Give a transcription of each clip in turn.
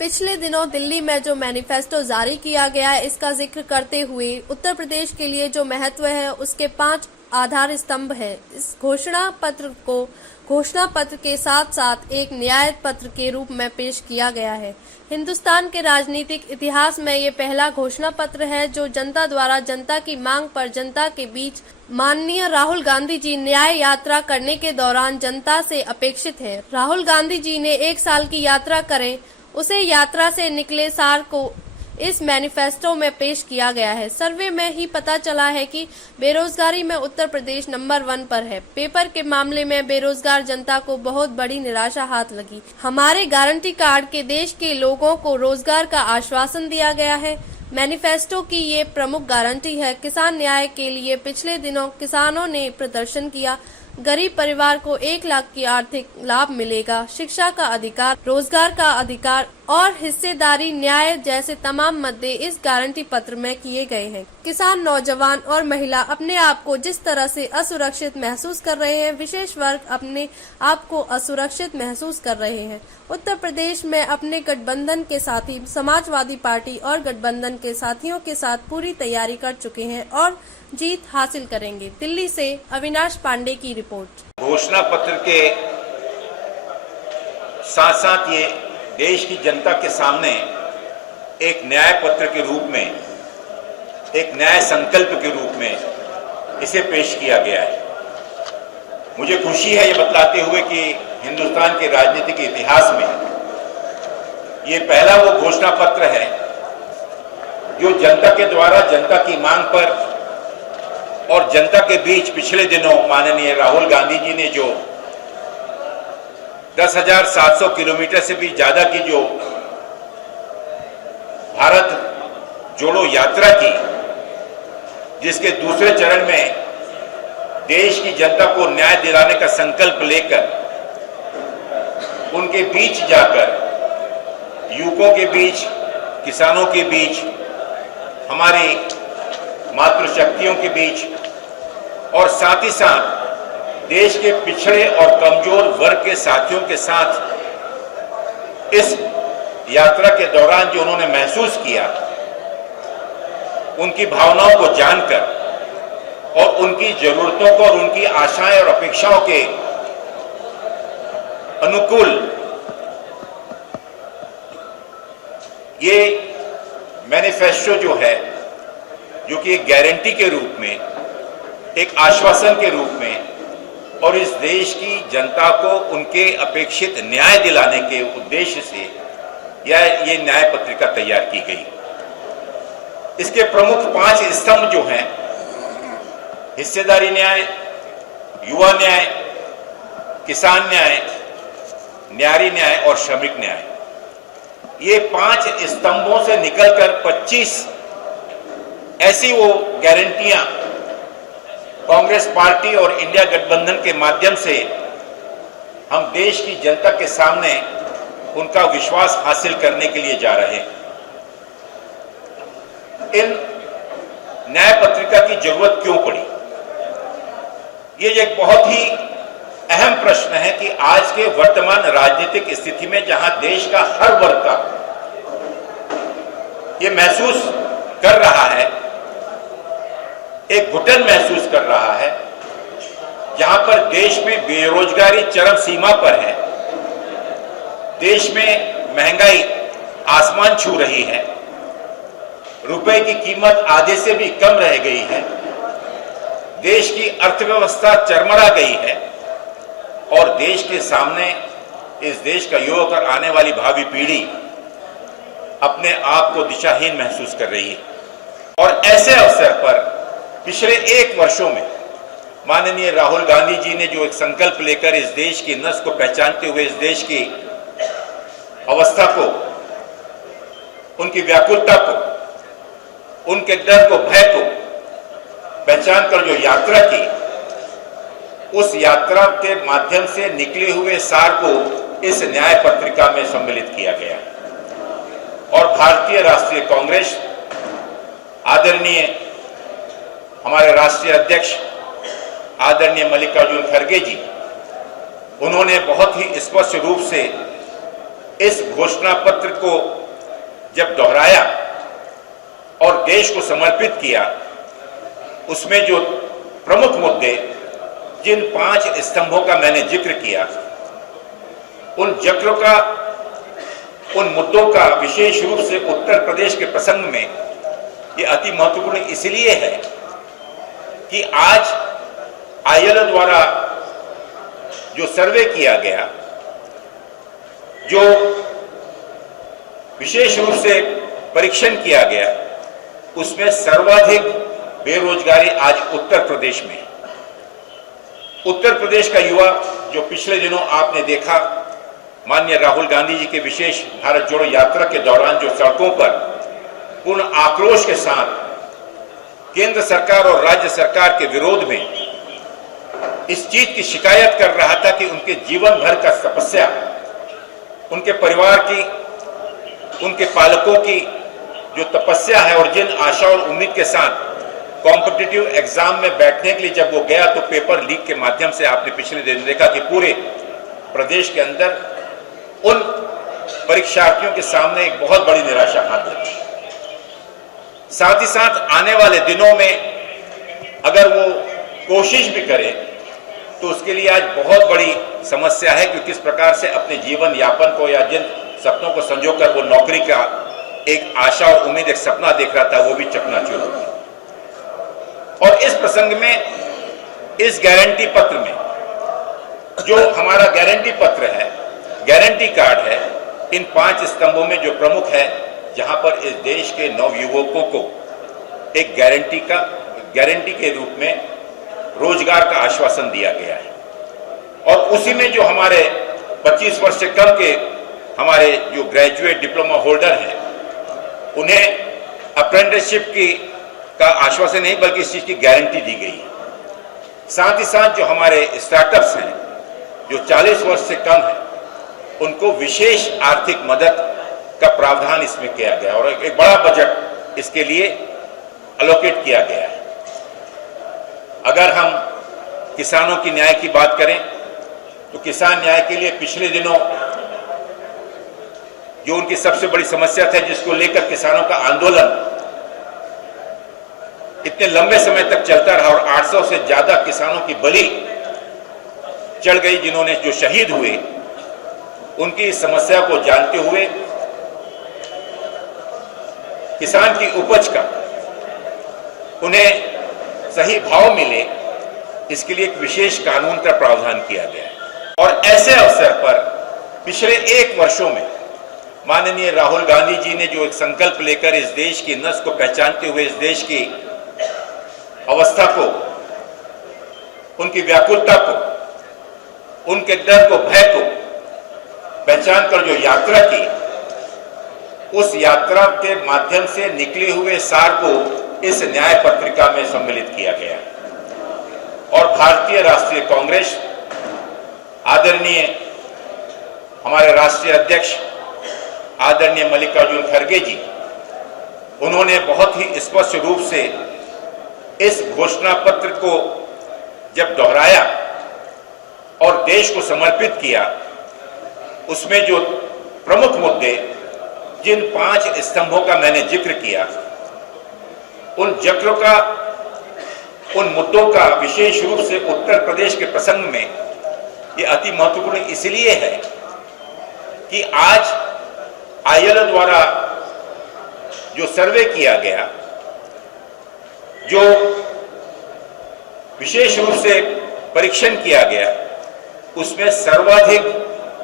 पिछले दिनों दिल्ली में जो मैनिफेस्टो जारी किया गया है, इसका जिक्र करते हुए उत्तर प्रदेश के लिए जो महत्व है उसके 5 आधार स्तंभ है। इस घोषणा पत्र को घोषणा पत्र के साथ साथ एक न्याय पत्र के रूप में पेश किया गया है। हिंदुस्तान के राजनीतिक इतिहास में ये पहला घोषणा पत्र है जो जनता द्वारा जनता की मांग पर जनता के बीच माननीय राहुल गांधी जी न्याय यात्रा करने के दौरान जनता से अपेक्षित है। राहुल गांधी जी ने 1 साल की यात्रा करें, उसे यात्रा से निकले सार को इस मैनिफेस्टो में पेश किया गया है। सर्वे में ही पता चला है कि बेरोजगारी में उत्तर प्रदेश नंबर 1 पर है। पेपर के मामले में बेरोजगार जनता को बहुत बड़ी निराशा हाथ लगी। हमारे गारंटी कार्ड के देश के लोगों को रोजगार का आश्वासन दिया गया है। मैनिफेस्टो की ये प्रमुख गारंटी है। किसान न्याय के लिए पिछले दिनों किसानों ने प्रदर्शन किया। गरीब परिवार को 1 लाख की आर्थिक लाभ मिलेगा। शिक्षा का अधिकार, रोजगार का अधिकार और हिस्सेदारी न्याय जैसे तमाम मुद्दे इस गारंटी पत्र में किए गए हैं। किसान, नौजवान और महिला अपने आप को जिस तरह से असुरक्षित महसूस कर रहे हैं, विशेष वर्ग अपने आप को असुरक्षित महसूस कर रहे हैं। उत्तर प्रदेश में अपने गठबंधन के साथी समाजवादी पार्टी और गठबंधन के साथियों के साथ पूरी तैयारी कर चुके हैं और जीत हासिल करेंगे। दिल्ली से अविनाश पांडे की रिपोर्ट। घोषणा पत्र के साथ साथ ये देश की जनता के सामने एक न्याय पत्र के रूप में, एक न्याय संकल्प के रूप में इसे पेश किया गया है। मुझे खुशी है ये बतलाते हुए कि हिंदुस्तान के राजनीतिक इतिहास में ये पहला वो घोषणा पत्र है जो जनता के द्वारा जनता की मांग पर और जनता के बीच पिछले दिनों माननीय राहुल गांधी जी ने जो 10,700 किलोमीटर से भी ज्यादा की जो भारत जोड़ो यात्रा की, जिसके दूसरे चरण में देश की जनता को न्याय दिलाने का संकल्प लेकर उनके बीच जाकर, युवकों के बीच, किसानों के बीच, हमारी मातृशक्तियों के बीच और साथ ही साथ देश के पिछड़े और कमजोर वर्ग के साथियों के साथ इस यात्रा के दौरान जो उन्होंने महसूस किया, उनकी भावनाओं को जानकर और उनकी जरूरतों को और उनकी आशाएं और अपेक्षाओं के अनुकूल ये मैनिफेस्टो जो है, जो कि एक गारंटी के रूप में, एक आश्वासन के रूप में और इस देश की जनता को उनके अपेक्षित न्याय दिलाने के उद्देश्य से ये न्याय पत्रिका तैयार की गई। इसके प्रमुख 5 स्तंभ जो हैं, हिस्सेदारी न्याय, युवा न्याय, किसान न्याय, न्यारी न्याय और श्रमिक न्याय, ये 5 स्तंभों से निकलकर 25 ऐसी वो गारंटियां कांग्रेस पार्टी और इंडिया गठबंधन के माध्यम से हम देश की जनता के सामने उनका विश्वास हासिल करने के लिए जा रहे हैं। इन न्याय पत्रिका की जरूरत क्यों पड़ी? ये एक बहुत ही अहम प्रश्न है कि आज के वर्तमान राजनीतिक स्थिति में जहां देश का हर वर्ग का ये महसूस कर रहा है, एक घुटन महसूस कर रहा है, जहां पर देश में बेरोजगारी चरम सीमा पर है, देश में महंगाई आसमान छू रही है, रुपए की कीमत आधे से भी कम रह गई है, देश की अर्थव्यवस्था चरमरा गई है और देश के सामने इस देश का युवक और आने वाली भावी पीढ़ी अपने आप को दिशाहीन महसूस कर रही है। और ऐसे अवसर पर पिछले 1 वर्षों में माननीय राहुल गांधी जी ने जो एक संकल्प लेकर इस देश की नस को पहचानते हुए इस देश की अवस्था को, उनकी व्याकुलता को, उनके डर को, भय को पहचान कर जो यात्रा की, उस यात्रा के माध्यम से निकले हुए सार को इस न्याय पत्रिका में सम्मिलित किया गया और भारतीय राष्ट्रीय कांग्रेस, आदरणीय हमारे राष्ट्रीय अध्यक्ष आदरणीय मल्लिकार्जुन खड़गे जी, उन्होंने बहुत ही स्पष्ट रूप से इस घोषणा पत्र को जब दोहराया और देश को समर्पित किया, उसमें जो प्रमुख मुद्दे, जिन 5 स्तंभों का मैंने जिक्र किया, उन मुद्दों का विशेष रूप से उत्तर प्रदेश के प्रसंग में ये अति महत्वपूर्ण इसलिए है कि आज आईएलओ द्वारा जो सर्वे किया गया, जो विशेष रूप से परीक्षण किया गया, उसमें सर्वाधिक बेरोजगारी आज उत्तर प्रदेश में है। उत्तर प्रदेश का युवा, जो पिछले दिनों आपने देखा माननीय राहुल गांधी जी के विशेष भारत जोड़ो यात्रा के दौरान जो सड़कों पर पूर्ण आक्रोश के साथ केंद्र सरकार और राज्य सरकार के विरोध में इस चीज की शिकायत कर रहा था कि उनके जीवन भर का तपस्या, उनके परिवार की, उनके पालकों की जो तपस्या है और जिन आशा और उम्मीद के साथ कॉम्पिटिटिव एग्जाम में बैठने के लिए जब वो गया, तो पेपर लीक के माध्यम से आपने पिछले दिन देखा कि पूरे प्रदेश के अंदर उन परीक्षार्थियों के सामने एक बहुत बड़ी निराशा हाथ लगी। साथ ही साथ आने वाले दिनों में अगर वो कोशिश भी करे तो उसके लिए आज बहुत बड़ी समस्या है कि किस प्रकार से अपने जीवन यापन को या जिन सपनों को संजोकर वो नौकरी का एक आशा और उम्मीद, एक सपना देख रहा था, वो भी चकनाचूर हो गया। और इस प्रसंग में, इस गारंटी पत्र में, जो हमारा गारंटी पत्र है, गारंटी कार्ड है, इन 5 स्तंभों में जो प्रमुख है, जहां पर इस देश के नवयुवकों को एक गारंटी के रूप में रोजगार का आश्वासन दिया गया है। और उसी में जो हमारे 25 वर्ष से कम के हमारे जो ग्रेजुएट डिप्लोमा होल्डर हैं, उन्हें अप्रेंटिसशिप का आश्वासन नहीं बल्कि इस चीज की गारंटी दी गई है। साथ ही साथ जो हमारे स्टार्टअप्स हैं, जो 40 वर्ष से कम है, उनको विशेष आर्थिक मदद का प्रावधान इसमें किया गया और एक बड़ा बजट इसके लिए एलोकेट किया गया है। अगर हम किसानों की न्याय की बात करें तो किसान न्याय के लिए पिछले दिनों जो उनकी सबसे बड़ी समस्या थी, जिसको लेकर किसानों का आंदोलन इतने लंबे समय तक चलता रहा और 800 से ज्यादा किसानों की बलि चढ़ गई, जिन्होंने जो शहीद हुए, उनकी इस समस्या को जानते हुए किसान की उपज का उन्हें सही भाव मिले, इसके लिए एक विशेष कानून का प्रावधान किया गया है। और ऐसे अवसर पर पिछले 1 वर्षों में माननीय राहुल गांधी जी ने जो एक संकल्प लेकर इस देश की नस को पहचानते हुए इस देश की अवस्था को, उनकी व्याकुलता को, उनके डर को, भय को पहचान कर जो यात्रा की, उस यात्रा के माध्यम से निकले हुए सार को इस न्याय पत्रिका में सम्मिलित किया गया। और भारतीय राष्ट्रीय कांग्रेस, आदरणीय हमारे राष्ट्रीय अध्यक्ष आदरणीय मल्लिकार्जुन खड़गे जी, उन्होंने बहुत ही स्पष्ट रूप से इस घोषणा पत्र को जब दोहराया और देश को समर्पित किया, उसमें जो प्रमुख मुद्दे, जिन 5 स्तंभों का मैंने जिक्र किया, उन मुद्दों का विशेष रूप से उत्तर प्रदेश के प्रसंग में ये अति महत्वपूर्ण इसलिए है कि आज आईएलओ द्वारा जो सर्वे किया गया, जो विशेष रूप से परीक्षण किया गया, उसमें सर्वाधिक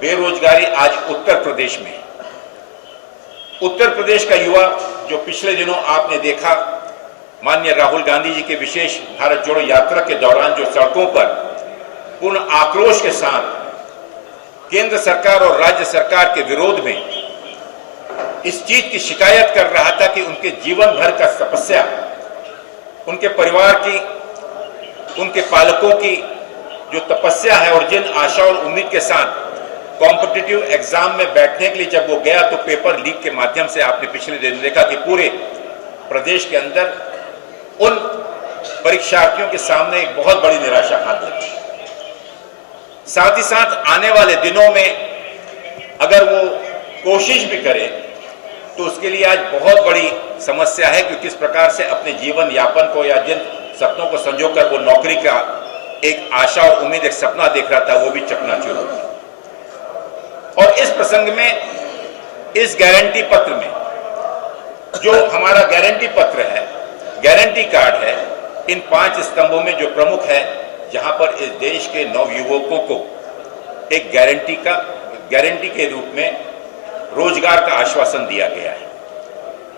बेरोजगारी आज उत्तर प्रदेश में है। उत्तर प्रदेश का युवा, जो पिछले दिनों आपने देखा माननीय राहुल गांधी जी के विशेष भारत जोड़ो यात्रा के दौरान जो सड़कों पर पूर्ण आक्रोश के साथ केंद्र सरकार और राज्य सरकार के विरोध में इस चीज की शिकायत कर रहा था कि उनके जीवन भर का तपस्या, उनके परिवार की, उनके पालकों की जो तपस्या है और जिन आशा और उम्मीद के साथ कॉम्पिटिटिव एग्जाम में बैठने के लिए जब वो गया, तो पेपर लीक के माध्यम से आपने पिछले दिन देखा कि पूरे प्रदेश के अंदर उन परीक्षार्थियों के सामने एक बहुत बड़ी निराशा हाथ लगी। साथ ही साथ आने वाले दिनों में अगर वो कोशिश भी करे तो उसके लिए आज बहुत बड़ी समस्या है कि किस प्रकार से अपने जीवन यापन को या जिन सपनों को संजोकर वो नौकरी का एक आशा और उम्मीद, एक सपना देख रहा था, वो भी चकनाचूर हो गया। और इस प्रसंग में इस गारंटी पत्र में जो हमारा गारंटी पत्र है, गारंटी कार्ड है, इन 5 स्तंभों में जो प्रमुख है, जहां पर इस देश के नवयुवकों को एक गारंटी के रूप में रोजगार का आश्वासन दिया गया है।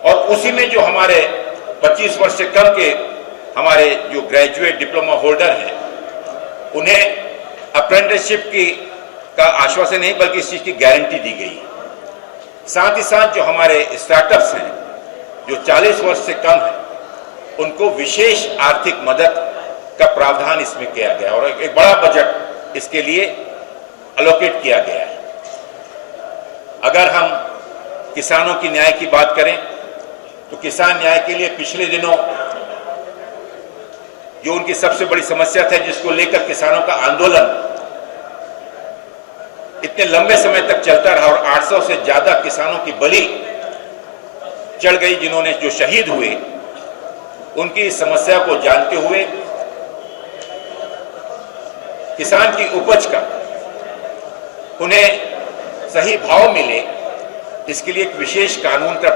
और उसी में जो हमारे 25 वर्ष से कम के हमारे जो ग्रेजुएट डिप्लोमा होल्डर हैं, उन्हें अप्रेंटिसशिप का आश्वासन नहीं बल्कि इस चीज की गारंटी दी गई। साथ ही साथ जो हमारे स्टार्टअप्स हैं जो 40 वर्ष से कम है, उनको विशेष आर्थिक मदद का प्रावधान इसमें किया गया और एक बड़ा बजट इसके लिए एलोकेट किया गया है। अगर हम किसानों की न्याय की बात करें तो किसान न्याय के लिए पिछले दिनों जो उनकी सबसे बड़ी समस्या थी, जिसको लेकर किसानों का आंदोलन इतने लंबे समय तक चलता रहा और 800 से ज्यादा किसानों की बलि चढ़ गई, जिन्होंने जो शहीद हुए, उनकी इस समस्या को जानते हुए किसान की उपज का उन्हें सही भाव मिले, इसके लिए एक विशेष कानून का